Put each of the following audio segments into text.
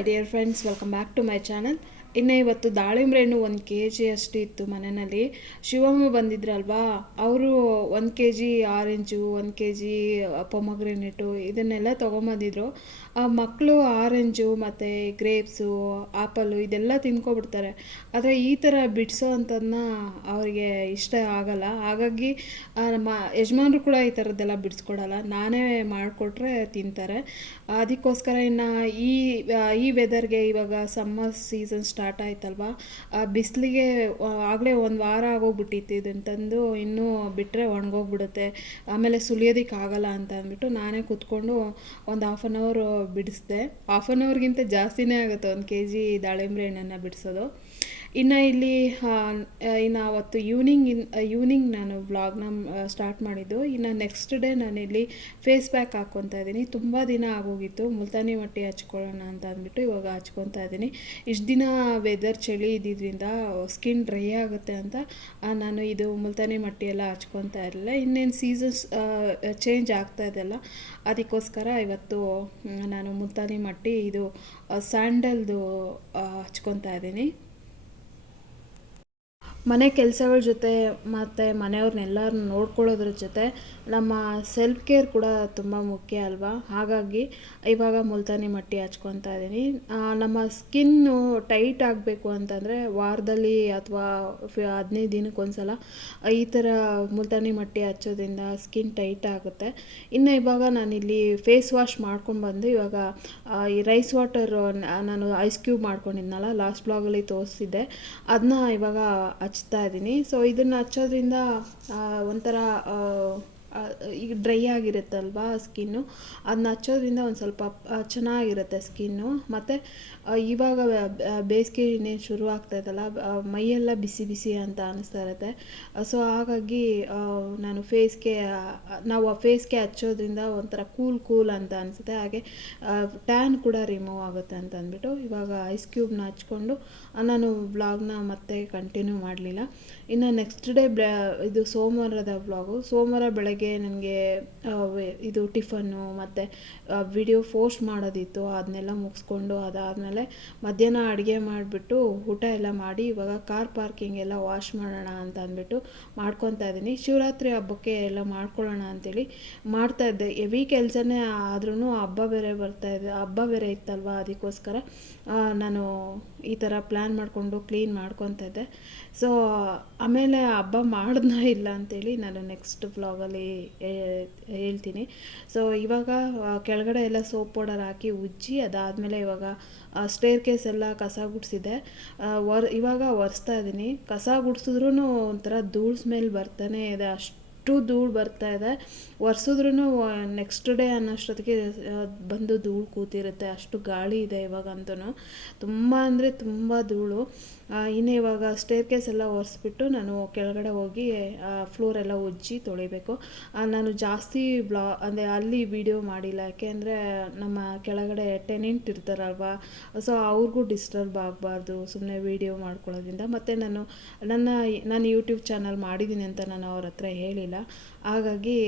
my dear friends welcome back to my channel. ಇನ್ನು ಇವತ್ತು ದಾಳಿಂಬೆ ಹಣ್ಣು ಒಂದು ಕೆ ಜಿ ಅಷ್ಟು ಇತ್ತು ಮನೆಯಲ್ಲಿ. ಶಿವಮ್ಮ ಬಂದಿದ್ರಲ್ವಾ? ಅವರು ಒಂದು ಕೆ ಜಿ ಆರೆಂಜು ಒಂದು ಕೆ ಜಿ ಪೊಮಗ್ರೆನೇಟು ಇದನ್ನೆಲ್ಲ ತೊಗೊಂಬಂದಿದ್ರು. ಮಕ್ಕಳು ಆರೆಂಜು ಮತ್ತು ಗ್ರೇಪ್ಸು ಆಪಲು ಇದೆಲ್ಲ ತಿನ್ಕೊಬಿಡ್ತಾರೆ. ಆದರೆ ಈ ಥರ ಬಿಡಿಸೋ ಅಂಥದ್ದನ್ನ ಅವರಿಗೆ ಇಷ್ಟ ಆಗಲ್ಲ. ಹಾಗಾಗಿ ನಮ್ಮ ಯಜಮಾನ್ರು ಕೂಡ ಈ ಥರದ್ದೆಲ್ಲ ಬಿಡಿಸ್ಕೊಡಲ್ಲ. ನಾನೇ ಮಾಡಿಕೊಟ್ರೆ ತಿಂತಾರೆ. ಅದಕ್ಕೋಸ್ಕರ ಇನ್ನು ಈ ಈ ವೆದರ್ಗೆ ಇವಾಗ ಸಮ್ಮರ್ ಸೀಸನ್ ಆಯ್ತಲ್ವಾ? ಬಿಸಿಲಿಗೆ ಆಗಲೇ ಒಂದು ವಾರ ಆಗೋಗ್ಬಿಟ್ಟಿತ್ತು ಇದನ್ನು ತಂದು ಇನ್ನೂ ಬಿಟ್ಟರೆ ಒಣಗೋಗ್ಬಿಡುತ್ತೆ. ಆಮೇಲೆ ಸುಲಿಯೋದಕ್ಕೆ ಆಗಲ್ಲ ಅಂತ ಅಂದ್ಬಿಟ್ಟು ನಾನೇ ಕೂತ್ಕೊಂಡು ಒಂದು ಹಾಫ್ ಆನ್ ಅವರ್ ಬಿಡಿಸಿದೆ. ಹಾಫ್ ಆನ್ ಅವರ್ಗಿಂತ ಜಾಸ್ತಿನೇ ಆಗುತ್ತೆ ಒಂದು ಕೆ ಜಿ ದಾಳಿಂಬೆ ಹಣ್ಣನ್ನು ಬಿಡಿಸೋದು. ಇನ್ನು ಇಲ್ಲಿ ಇನ್ನು ಅವತ್ತು ಈವ್ನಿಂಗ್ ಇನ್ ಈವ್ನಿಂಗ್ ನಾನು ವ್ಲಾಗ್ನ ಸ್ಟಾರ್ಟ್ ಮಾಡಿದ್ದು. ಇನ್ನು ನೆಕ್ಸ್ಟ್ ಡೇ ನಾನಿಲ್ಲಿ ಫೇಸ್ ಪ್ಯಾಕ್ ಹಾಕ್ಕೊತಾ ಇದ್ದೀನಿ. ತುಂಬ ದಿನ ಆಗೋಗಿತ್ತು. ಮುಲ್ತಾನಿ ಮಟ್ಟಿ ಹಚ್ಕೊಳ್ಳೋಣ ಅಂತ ಅಂದ್ಬಿಟ್ಟು ಇವಾಗ ಹಚ್ಕೊತಾ ಇದ್ದೀನಿ. ಇಷ್ಟು ದಿನ ವೆದರ್ ಚಳಿ ಇದ್ದಿದ್ದರಿಂದ ಸ್ಕಿನ್ ಡ್ರೈ ಆಗುತ್ತೆ ಅಂತ ನಾನು ಇದು ಮುಲ್ತಾನಿ ಮಟ್ಟಿ ಎಲ್ಲ ಹಚ್ಕೊತಾ ಇರಲಿಲ್ಲ. ಇನ್ನೇನು ಸೀಸನ್ಸ್ ಚೇಂಜ್ ಆಗ್ತಾ ಇದೆಲ್ಲ ಅದಕ್ಕೋಸ್ಕರ ಇವತ್ತು ನಾನು ಮುಲ್ತಾನಿ ಮಟ್ಟಿ ಇದು ಸ್ಯಾಂಡಲ್ದು ಹಚ್ಕೊತಾ ಇದ್ದೀನಿ. ಮನೆ ಕೆಲಸಗಳ ಜೊತೆ ಮತ್ತು ಮನೆಯವ್ರನ್ನೆಲ್ಲರನ್ನ ನೋಡ್ಕೊಳ್ಳೋದ್ರ ಜೊತೆ ನಮ್ಮ ಸೆಲ್ಫ್ ಕೇರ್ ಕೂಡ ತುಂಬ ಮುಖ್ಯ ಅಲ್ವಾ? ಹಾಗಾಗಿ ಇವಾಗ ಮುಲ್ತಾನಿ ಮಟ್ಟಿ ಹಚ್ಕೊತಾ ಇದ್ದೀನಿ ನಮ್ಮ ಸ್ಕಿನ್ನು ಟೈಟ್ ಆಗಬೇಕು ಅಂತಂದರೆ ವಾರದಲ್ಲಿ ಅಥವಾ ಹದಿನೈದು ದಿನಕ್ಕೊಂದ್ಸಲ ಈ ಥರ ಮುಲ್ತಾನಿ ಮಟ್ಟಿ ಹಚ್ಚೋದ್ರಿಂದ ಸ್ಕಿನ್ ಟೈಟ್ ಆಗುತ್ತೆ. ಇನ್ನು ಇವಾಗ ನಾನಿಲ್ಲಿ ಫೇಸ್ ವಾಶ್ ಮಾಡ್ಕೊಂಡ್ಬಂದು ಇವಾಗ ಈ ರೈಸ್ ವಾಟರ್ ನಾನು ಐಸ್ ಕ್ಯೂಬ್ ಮಾಡ್ಕೊಂಡಿದ್ನಲ್ಲ ಲಾಸ್ಟ್ ಬ್ಲಾಗಲ್ಲಿ ತೋರಿಸಿದ್ದೆ. ಅದನ್ನ ಇವಾಗ ಹಚ್ತಾ ಇದ್ದೀನಿ. ಸೊ ಇದನ್ನು ಹಚ್ಚೋದ್ರಿಂದ ಒಂಥರ ಈಗ ಡ್ರೈ ಆಗಿರುತ್ತಲ್ವಾ ಸ್ಕಿನ್ನು ಅದನ್ನ ಹಚ್ಚೋದ್ರಿಂದ ಒಂದು ಸ್ವಲ್ಪ ಚೆನ್ನಾಗಿರುತ್ತೆ ಸ್ಕಿನ್ನು ಮತ್ತು ಇವಾಗ ಬೇಸಿಗೆ ಇನ್ನೇನು ಶುರು ಆಗ್ತಾ ಇದೆಯಲ್ಲ ಆ, ಮೈಯೆಲ್ಲ ಬಿಸಿ ಬಿಸಿ ಅಂತ ಅನಿಸ್ತಾ ಇರುತ್ತೆ. ಸೊ ಹಾಗಾಗಿ ನಾನು ಫೇಸ್ಗೆ ನಾವು ಆ ಫೇಸ್ಗೆ ಹಚ್ಚೋದ್ರಿಂದ ಒಂಥರ ಕೂಲ್ ಕೂಲ್ ಅಂತ ಅನಿಸುತ್ತೆ. ಹಾಗೆ ಟ್ಯಾನ್ ಕೂಡ ರಿಮೂವ್ ಆಗುತ್ತೆ ಅಂತ ಅಂದ್ಬಿಟ್ಟು ಇವಾಗ ಐಸ್ ಕ್ಯೂಬ್ನ ಹಚ್ಕೊಂಡು ನಾನು ವ್ಲಾಗ್ನ ಮತ್ತೆ ಕಂಟಿನ್ಯೂ ಮಾಡಲಿಲ್ಲ. ಇನ್ನು ನೆಕ್ಸ್ಟ್ ಡೇ ಇದು ಸೋಮವಾರದ ವ್ಲಾಗು ಸೋಮವಾರ ಬೆಳಗ್ಗೆ ನನಗೆ ಇದು ಟಿಫನ್ನು ಮತ್ತು ವಿಡಿಯೋ ಪೋಸ್ಟ್ ಮಾಡೋದಿತ್ತು ಅದನ್ನೆಲ್ಲ ಮುಗಿಸ್ಕೊಂಡು ಅದಾದಮೇಲೆ ಮಧ್ಯಾಹ್ನ ಅಡುಗೆ ಮಾಡಿಬಿಟ್ಟು ಊಟ ಎಲ್ಲ ಮಾಡಿ ಇವಾಗ ಕಾರ್ ಪಾರ್ಕಿಂಗ್ ಎಲ್ಲ ವಾಶ್ ಮಾಡೋಣ ಅಂತ ಅಂದ್ಬಿಟ್ಟು ಮಾಡ್ಕೊತಾ ಇದ್ದೀನಿ. ಶಿವರಾತ್ರಿ ಹಬ್ಬಕ್ಕೆ ಎಲ್ಲ ಮಾಡ್ಕೊಳ್ಳೋಣ ಅಂತೇಳಿ ಮಾಡ್ತಾ ಇದ್ದೆ. ಹೆವಿ ಕೆಲಸನೇ ಆದ್ರೂ ಹಬ್ಬ ಬೇರೆ ಬರ್ತಾ ಇದೆ. ಹಬ್ಬ ಬೇರೆ ಇತ್ತಲ್ವ ಅದಕ್ಕೋಸ್ಕರ ನಾನು ಈ ಥರ ಪ್ಲ್ಯಾನ್ ಮಾಡಿಕೊಂಡು ಕ್ಲೀನ್ ಮಾಡ್ಕೊತಾ ಇದ್ದೆ. ಸೊ ಆಮೇಲೆ ಹಬ್ಬ ಮಾಡಿದ್ನೋ ಇಲ್ಲ ಅಂತೇಳಿ ನಾನು ನೆಕ್ಸ್ಟ್ ವ್ಲಾಗಲ್ಲಿ ಹೇಳ್ತೀನಿ. ಸೊ ಇವಾಗ ಕೆಳಗಡೆ ಎಲ್ಲ ಸೋಪ್ ಪೌಡರ್ ಹಾಕಿ ಉಜ್ಜಿ ಅದಾದಮೇಲೆ ಇವಾಗ ಸ್ಟೇರ್ ಕೇಸ್ ಎಲ್ಲ ಕಸ ಗುಡಿಸಿದೆ. ಒರ್ ಇವಾಗ ಒರೆಸ್ತಾ ಇದ್ದೀನಿ ಕಸ ಗುಡಿಸಿದ್ರೂ ಒಂಥರ ಧೂಳು ಸ್ಮೆಲ್ ಬರ್ತಾನೆ ಇದೆ. ಅಷ್ಟು ಧೂಳು ಬರ್ತಾ ಇದೆ. ಒರೆಸಿದ್ರೂ ನೆಕ್ಸ್ಟ್ ಡೇ ಅನ್ನೋಷ್ಟೊತ್ತಿಗೆ ಬಂದು ಧೂಳು ಕೂತಿರುತ್ತೆ. ಅಷ್ಟು ಗಾಳಿ ಇದೆ ಇವಾಗಂತೂ ತುಂಬ ಅಂದರೆ ತುಂಬ ಧೂಳು. ಇನ್ನು ಇವಾಗ ಸ್ಟೇರ್ ಕೇಸ್ ಎಲ್ಲ ಒರೆಸ್ಬಿಟ್ಟು ನಾನು ಕೆಳಗಡೆ ಹೋಗಿ ಫ್ಲೋರ್ ಎಲ್ಲ ಉಜ್ಜಿ ತೊಳಿಬೇಕು. ನಾನು ಜಾಸ್ತಿ ಬ್ಲಾ, ಅಂದರೆ ಅಲ್ಲಿ ವಿಡಿಯೋ ಮಾಡಿಲ್ಲ. ಯಾಕೆಂದರೆ ನಮ್ಮ ಕೆಳಗಡೆ ಟೆನೆಂಟ್ ಇರ್ತಾರಲ್ವಾ ಸೊ ಅವ್ರಿಗೂ ಡಿಸ್ಟರ್ಬ್ ಆಗಬಾರ್ದು ಸುಮ್ಮನೆ ವಿಡಿಯೋ ಮಾಡ್ಕೊಳ್ಳೋದ್ರಿಂದ. ಮತ್ತು ನಾನು ನನ್ನ ನಾನು ಯೂಟ್ಯೂಬ್ ಚಾನಲ್ ಮಾಡಿದ್ದೀನಿ ಅಂತ ನಾನು ಅವ್ರ ಹತ್ರ ಹೇಳಿಲ್ಲ. ಹಾಗಾಗಿ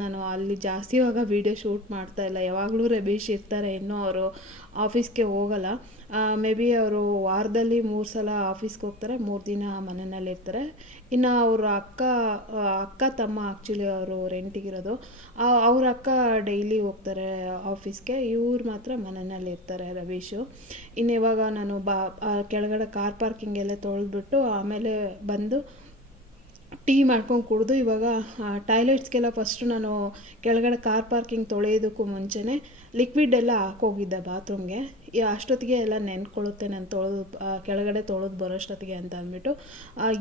ನಾನು ಅಲ್ಲಿ ಜಾಸ್ತಿ ಇವಾಗ ವೀಡಿಯೋ ಶೂಟ್ ಮಾಡ್ತಾ ಇಲ್ಲ. ಯಾವಾಗಲೂ ರಬೀಶ್ ಇರ್ತಾರೆ. ಇನ್ನೂ ಅವರು ಆಫೀಸ್ಗೆ ಹೋಗಲ್ಲ. ಮೇ ಬಿ ಅವರು ವಾರದಲ್ಲಿ ಮೂರು ಸಲ ಆಫೀಸ್ಗೆ ಹೋಗ್ತಾರೆ. ಮೂರು ದಿನ ಮನೆಯಲ್ಲಿ ಇರ್ತಾರೆ. ಇನ್ನು ಅವ್ರ ಅಕ್ಕ ಅಕ್ಕ ತಮ್ಮ ಆ್ಯಕ್ಚುಲಿ ಅವರು ರೆಂಟಿಗಿರೋದು ಅವ್ರ ಅಕ್ಕ ಡೈಲಿ ಹೋಗ್ತಾರೆ ಆಫೀಸ್ಗೆ ಇವ್ರು ಮಾತ್ರ ಮನೆಯಲ್ಲಿ ಇರ್ತಾರೆ ರವೀಶು ಇನ್ನು ಇವಾಗ ನಾನು ಬಾ ಕೆಳಗಡೆ ಕಾರ್ ಪಾರ್ಕಿಂಗೆಲ್ಲ ತೊಳೆದ್ಬಿಟ್ಟು ಆಮೇಲೆ ಬಂದು ಟೀ ಮಾಡ್ಕೊಂಡು ಕುಡಿದು ಇವಾಗ ಟಾಯ್ಲೆಟ್ಸ್ಗೆಲ್ಲ ಫಸ್ಟು ನಾನು ಕೆಳಗಡೆ ಕಾರ್ ಪಾರ್ಕಿಂಗ್ ತೊಳೆಯೋದಕ್ಕೂ ಮುಂಚೆಯೇ ಲಿಕ್ವಿಡ್ ಎಲ್ಲ ಹಾಕೋಗಿದ್ದೆ ಬಾತ್ರೂಮ್ಗೆ ಅಷ್ಟೊತ್ತಿಗೆ ಎಲ್ಲ ನೆನ್ಕೊಳ್ಳುತ್ತೆ ನಾನು ತೊಳೆದು ಕೆಳಗಡೆ ತೊಳೆದು ಬರೋಷ್ಟೊತ್ತಿಗೆ ಅಂತ ಅಂದ್ಬಿಟ್ಟು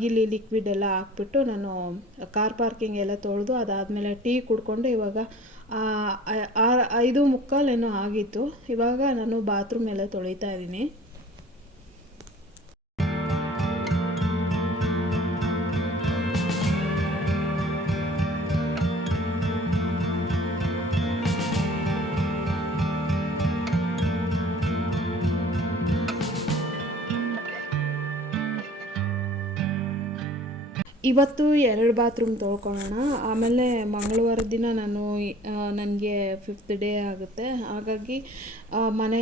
ಇಲ್ಲಿ ಲಿಕ್ವಿಡ್ ಎಲ್ಲ ಹಾಕ್ಬಿಟ್ಟು ನಾನು ಕಾರ್ ಪಾರ್ಕಿಂಗ್ ಎಲ್ಲ ತೊಳೆದು ಅದಾದಮೇಲೆ ಟೀ ಕುಡ್ಕೊಂಡು ಇವಾಗ ಐದು ಮುಕ್ಕಾಲೇನೋ ಆಗಿತ್ತು. ಇವಾಗ ನಾನು ಬಾತ್ರೂಮ್ ಎಲ್ಲ ತೊಳಿತಾ ಇದ್ದೀನಿ. ಇವತ್ತು ಎರಡು ಬಾತ್ರೂಮ್ ತೊಳ್ಕೊಳ್ಳೋಣ. ಆಮೇಲೆ ಮಂಗಳವಾರ ದಿನ ನಾನು ನನಗೆ ಫಿಫ್ತ್ ಡೇ ಆಗುತ್ತೆ. ಹಾಗಾಗಿ ಮನೆ,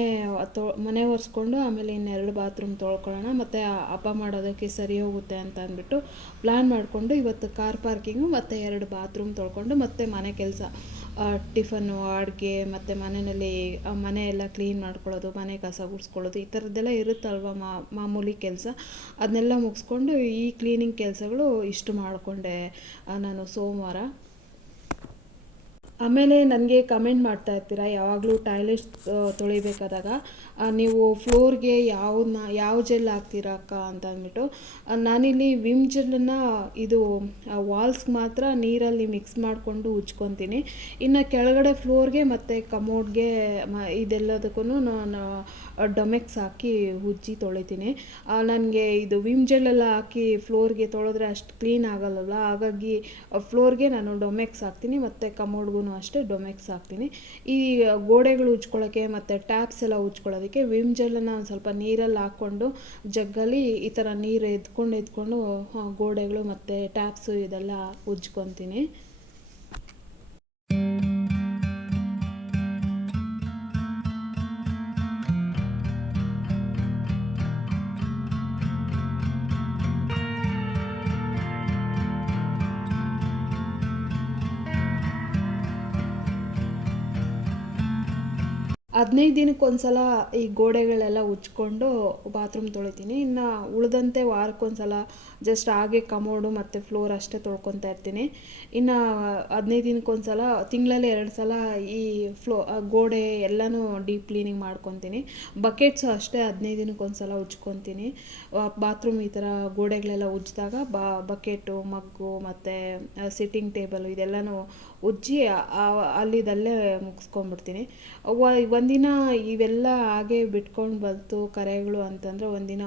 ತೊ, ಮನೆ ಒರೆಸ್ಕೊಂಡು ಆಮೇಲೆ ಇನ್ನೆರಡು ಬಾತ್ರೂಮ್ ತೊಳ್ಕೊಳ್ಳೋಣ. ಮತ್ತು ಹಬ್ಬ ಮಾಡೋದಕ್ಕೆ ಸರಿ ಹೋಗುತ್ತೆ ಅಂತ ಅಂದ್ಬಿಟ್ಟು ಪ್ಲ್ಯಾನ್ ಮಾಡಿಕೊಂಡು ಇವತ್ತು ಕಾರ್ ಪಾರ್ಕಿಂಗು ಮತ್ತು ಎರಡು ಬಾತ್ರೂಮ್ ತೊಳ್ಕೊಂಡು ಮತ್ತೆ ಮನೆ ಕೆಲಸ. ಟಿಫನ್ನು, ಅಡುಗೆ ಮತ್ತು ಮನೆಯಲ್ಲಿ ಮನೆ ಎಲ್ಲ ಕ್ಲೀನ್ ಮಾಡ್ಕೊಳ್ಳೋದು, ಮನೆ ಕಸ ಗುಡಿಸ್ಕೊಳ್ಳೋದು ಈ ಥರದ್ದೆಲ್ಲ ಇರುತ್ತಲ್ವ ಮಾಮೂಲಿ ಕೆಲಸ. ಅದನ್ನೆಲ್ಲ ಮುಗಿಸ್ಕೊಂಡು ಈ ಕ್ಲೀನಿಂಗ್ ಕೆಲಸಗಳು ಇಷ್ಟು ಮಾಡಿಕೊಂಡೆ ನಾನು ಸೋಮವಾರ. ಆಮೇಲೆ ನನಗೆ ಕಮೆಂಟ್ ಮಾಡ್ತಾ ಇರ್ತೀರ, ಯಾವಾಗಲೂ ಟಾಯ್ಲೆಟ್ ತೊಳಿಬೇಕಾದಾಗ ನೀವು ಫ್ಲೋರ್ಗೆ ಯಾವನ್ನ ಯಾವ ಜೆಲ್ ಹಾಕ್ತೀರಾ ಅಕ್ಕ ಅಂತ ಅಂದ್ಬಿಟ್ಟು ನಾನಿಲ್ಲಿ ವಿಮ್ ಜೆಲ್ಲನ್ನು ಇದು ವಾಲ್ಸ್ಗೆ ಮಾತ್ರ ನೀರಲ್ಲಿ ಮಿಕ್ಸ್ ಮಾಡಿಕೊಂಡು ಉಜ್ಕೊತೀನಿ. ಇನ್ನು ಕೆಳಗಡೆ ಫ್ಲೋರ್ಗೆ ಮತ್ತು ಕಮೋಡ್ಗೆ, ಮ ಇದೆಲ್ಲದಕ್ಕೂ ನಾನು ಡೊಮೆಕ್ಸ್ ಹಾಕಿ ಉಜ್ಜಿ ತೊಳಿತೀನಿ. ನನಗೆ ಇದು ವಿಮ್ ಜೆಲ್ಲೆಲ್ಲ ಹಾಕಿ ಫ್ಲೋರ್ಗೆ ತೊಳೆದ್ರೆ ಅಷ್ಟು ಕ್ಲೀನ್ ಆಗಲ್ಲಲ್ಲ, ಹಾಗಾಗಿ ಫ್ಲೋರ್ಗೆ ನಾನು ಡೊಮೆಕ್ಸ್ ಹಾಕ್ತೀನಿ, ಮತ್ತು ಕಮೋಡ್ಗೂ ಅಷ್ಟೇ ಡೊಮೆಕ್ಸ್ ಹಾಕ್ತೀನಿ. ಈ ಗೋಡೆಗಳು ಉಜ್ಕೊಳ್ಳೋಕ್ಕೆ ಮತ್ತು ಟ್ಯಾಪ್ಸ್ ಎಲ್ಲ ಉಜ್ಕೊಳ್ಳೋದಕ್ಕೆ ವಿಮ್ ಜೆಲ್ಲನ್ನು ಒಂದು ಸ್ವಲ್ಪ ನೀರಲ್ಲಿ ಹಾಕ್ಕೊಂಡು ಜಗ್ಗಲ್ಲಿ ಈ ಥರ ನೀರು ಎದ್ಕೊಂಡು ಎದ್ಕೊಂಡು ಗೋಡೆಗಳು ಮತ್ತು ಟ್ಯಾಪ್ಸು ಇದೆಲ್ಲ ಉಜ್ಕೊತೀನಿ. ಹದಿನೈದು ದಿನಕ್ಕೊಂದ್ಸಲ ಈ ಗೋಡೆಗಳೆಲ್ಲ ಉಜ್ಕೊಂಡು ಬಾತ್ರೂಮ್ ತೊಳಿತೀನಿ. ಇನ್ನು ಉಳಿದಂತೆ ವಾರಕ್ಕೊಂದ್ಸಲ ಜಸ್ಟ್ ಹಾಗೆ ಕಮೋಡು ಮತ್ತು ಫ್ಲೋರ್ ಅಷ್ಟೇ ತೊಳ್ಕೊತಾ ಇರ್ತೀನಿ. ಇನ್ನು ಹದಿನೈದು ದಿನಕ್ಕೊಂದ್ಸಲ ತಿಂಗಳಲ್ಲಿ ಎರಡು ಸಲ ಈ ಫ್ಲೋ ಗೋಡೆ ಎಲ್ಲನೂ ಡೀಪ್ ಕ್ಲೀನಿಂಗ್ ಮಾಡ್ಕೊತೀನಿ. ಬಕೆಟ್ಸು ಅಷ್ಟೇ ಹದಿನೈದು ದಿನಕ್ಕೊಂದ್ಸಲ ಉಜ್ಕೊತೀನಿ ಬಾತ್ರೂಮ್ ಈ ಥರ ಗೋಡೆಗಳೆಲ್ಲ ಉಜ್ಜಿದಾಗ ಬಾ, ಬಕೆಟು, ಮಗ್ಗು ಮತ್ತು ಸಿಟ್ಟಿಂಗ್ ಟೇಬಲು ಇದೆಲ್ಲನೂ ಉಜ್ಜಿ ಅಲ್ಲಿದಲ್ಲೇ ಮುಗಿಸ್ಕೊಂಡ್ಬಿಡ್ತೀನಿ. ಒಂದಿನ ಇವೆಲ್ಲ ಹಾಗೆ ಬಿಟ್ಕೊಂಡು ಬಂತು ಕರೆಗಳು ಅಂತಂದರೆ ಒಂದಿನ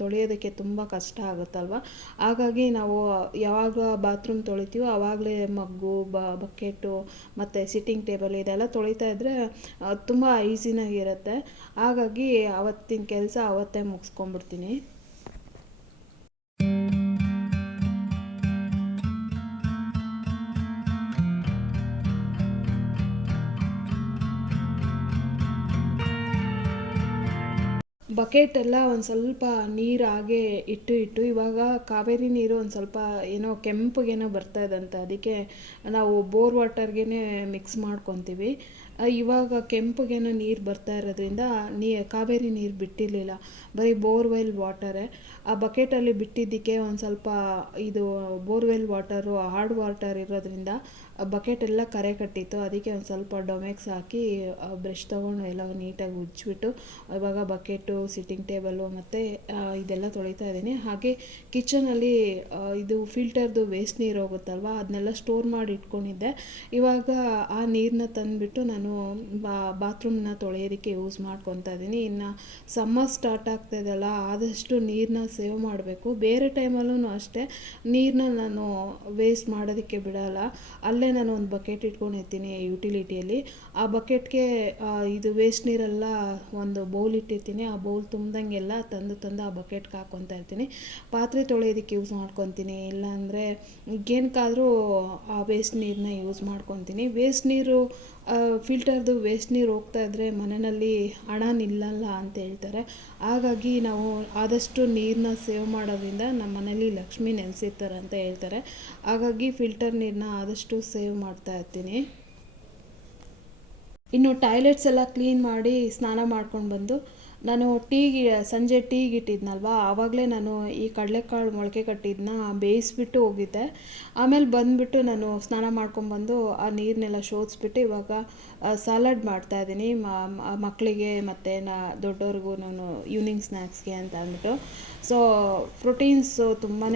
ತೊಳೆಯೋದಕ್ಕೆ ತುಂಬ ಕಷ್ಟ ಆಗುತ್ತಲ್ವ? ಹಾಗಾಗಿ ನಾವು ಯಾವಾಗ ಬಾತ್ರೂಮ್ ತೊಳಿತೀವೋ ಆವಾಗಲೇ ಮಗ್ಗು ಬಕೆಟು, ಮತ್ತು ಸಿಟ್ಟಿಂಗ್ ಟೇಬಲ್ ಇದೆಲ್ಲ ತೊಳಿತಾ ಇದ್ದರೆ ತುಂಬ ಈಸಿನಾಗಿರುತ್ತೆ ಹಾಗಾಗಿ ಅವತ್ತಿನ ಕೆಲಸ ಅವತ್ತೇ ಮುಗಿಸ್ಕೊಂಡ್ಬಿಡ್ತೀನಿ. ಬಕೆಟ್ ಎಲ್ಲ ಒಂದು ಸ್ವಲ್ಪ ನೀರು ಹಾಗೆ ಇಟ್ಟು ಇಟ್ಟು ಇವಾಗ ಕಾವೇರಿ ನೀರು ಒಂದು ಸ್ವಲ್ಪ ಏನೋ ಕೆಂಪಗೇನೋ ಬರ್ತಾ ಇದಂತೆ. ಅದಕ್ಕೆ ನಾವು ಬೋರ್ ವಾಟರ್ಗೆ ಮಿಕ್ಸ್ ಮಾಡ್ಕೊತೀವಿ. ಇವಾಗ ಕೆಂಪಗೇನೋ ನೀರು ಬರ್ತಾ ಇರೋದ್ರಿಂದ ನೀ, ಕಾವೇರಿ ನೀರು ಬಿಟ್ಟಿರಲಿಲ್ಲ. ಬರೀ ಬೋರ್ವೆಲ್ ವಾಟರೇ. ಆ ಬಕೆಟಲ್ಲಿ ಬಿಟ್ಟಿದ್ದಕ್ಕೆ ಒಂದು ಸ್ವಲ್ಪ ಇದು ಬೋರ್ವೆಲ್ ವಾಟರು, ಹಾರ್ಡ್ ವಾಟರ್ ಇರೋದ್ರಿಂದ ಬಕೆಟ್ ಎಲ್ಲ ಕರೆ ಕಟ್ಟಿತ್ತು. ಅದಕ್ಕೆ ಒಂದು ಸ್ವಲ್ಪ ಡೊಮೆಕ್ಸ್ ಹಾಕಿ ಬ್ರಷ್ ತೊಗೊಂಡು ಎಲ್ಲ ನೀಟಾಗಿ ಉಜ್ಜಿಬಿಟ್ಟು, ಇವಾಗ ಬಕೆಟು, ಸಿಟ್ಟಿಂಗ್ ಟೇಬಲು ಮತ್ತು ಇದೆಲ್ಲ ತೊಳಿತಾ ಇದ್ದೀನಿ. ಹಾಗೆ ಕಿಚನಲ್ಲಿ ಇದು ಫಿಲ್ಟರ್ದು ವೇಸ್ಟ್ ನೀರು ಹೋಗುತ್ತಲ್ವ ಅದನ್ನೆಲ್ಲ ಸ್ಟೋರ್ ಮಾಡಿ ಇಟ್ಕೊಂಡಿದ್ದೆ. ಇವಾಗ ಆ ನೀರನ್ನ ತಂದುಬಿಟ್ಟು ನಾನು ಬಾ, ಬಾತ್ರೂಮ್ನ ತೊಳೆಯೋದಕ್ಕೆ ಯೂಸ್ ಮಾಡ್ಕೊತಾ ಇದ್ದೀನಿ. ಇನ್ನು ಸಮ್ಮರ್ ಸ್ಟಾರ್ಟ್ ಆಗ್ತಾಯಿದೆಯಲ್ಲ ಆದಷ್ಟು ನೀರನ್ನ ಸೇವ್ ಮಾಡಬೇಕು. ಬೇರೆ ಟೈಮಲ್ಲೂ ಅಷ್ಟೇ ನೀರನ್ನ ನಾನು ವೇಸ್ಟ್ ಮಾಡೋದಕ್ಕೆ ಬಿಡಲ್ಲ. ಅಲ್ಲೇ ನಾನು ಒಂದು ಬಕೆಟ್ ಇಟ್ಕೊಂಡಿರ್ತೀನಿ ಯುಟಿಲಿಟಿಯಲ್ಲಿ ಆ ಬಕೆಟ್ಗೆ ಇದು ವೇಸ್ಟ್ ನೀರೆಲ್ಲ ಒಂದು ಬೌಲ್ ಇಟ್ಟಿರ್ತೀನಿ. ಆ ಬೌಲ್ ತುಂಬ್ದಂಗೆಲ್ಲ ತಂದು ತಂದು ಆ ಬಕೆಟ್ಗೆ ಹಾಕ್ಕೊತಾ ಇರ್ತೀನಿ. ಪಾತ್ರೆ ತೊಳೆಯೋದಕ್ಕೆ ಯೂಸ್ ಮಾಡ್ಕೊತೀನಿ. ಇಲ್ಲಾಂದರೆ ಏನಕ್ಕಾದರೂ ಆ ವೇಸ್ಟ್ ನೀರನ್ನ ಯೂಸ್ ಮಾಡ್ಕೊತೀನಿ. ವೇಸ್ಟ್ ನೀರು ಫಿಲ್ಟರ್ದು ವೇಸ್ಟ್ ನೀರು ಹೋಗ್ತಾ ಇದ್ದರೆ ಮನೆಯಲ್ಲಿ ಹಣ ನಿಲ್ಲಲ್ಲ ಅಂತ ಹೇಳ್ತಾರೆ. ಹಾಗಾಗಿ ನಾವು ಆದಷ್ಟು ನೀರನ್ನ ಸೇವ್ ಮಾಡೋದ್ರಿಂದ ನಮ್ಮ ಮನೇಲಿ ಲಕ್ಷ್ಮಿ ನೆಲೆಸಿರ್ತಾರೆ ಅಂತ ಹೇಳ್ತಾರೆ. ಹಾಗಾಗಿ ಫಿಲ್ಟರ್ ನೀರನ್ನ ಆದಷ್ಟು ಸೇವ್ ಮಾಡ್ತಾ ಇರ್ತೀನಿ. ಇನ್ನು ಟಾಯ್ಲೆಟ್ಸ್ ಎಲ್ಲ ಕ್ಲೀನ್ ಮಾಡಿ ಸ್ನಾನ ಮಾಡ್ಕೊಂಡು ಬಂದು ನಾನು ಟೀಗೆ ಸಂಜೆ ಟೀಗೆ ಇಟ್ಟಿದ್ನಲ್ವ ಆವಾಗಲೇ ನಾನು ಈ ಕಡಲೆಕಾಳು ಮೊಳಕೆ ಕಟ್ಟಿದ್ನ ಬೇಯಿಸ್ಬಿಟ್ಟು ಹೋಗಿದ್ದೆ. ಆಮೇಲೆ ಬಂದುಬಿಟ್ಟು ನಾನು ಸ್ನಾನ ಮಾಡ್ಕೊಂಡ್ಬಂದು ಆ ನೀರನ್ನೆಲ್ಲ ಶೋಧಿಸ್ಬಿಟ್ಟು ಇವಾಗ ಸಲಾಡ್ ಮಾಡ್ತಾಯಿದ್ದೀನಿ ಮಕ್ಕಳಿಗೆ ಮತ್ತು ನಾ ದೊಡ್ಡವ್ರಿಗೂ ನಾನು ಈವ್ನಿಂಗ್ ಸ್ನ್ಯಾಕ್ಸ್ಗೆ ಅಂತ ಅಂದ್ಬಿಟ್ಟು. ಸೊ, ಪ್ರೋಟೀನ್ಸು ತುಂಬಾ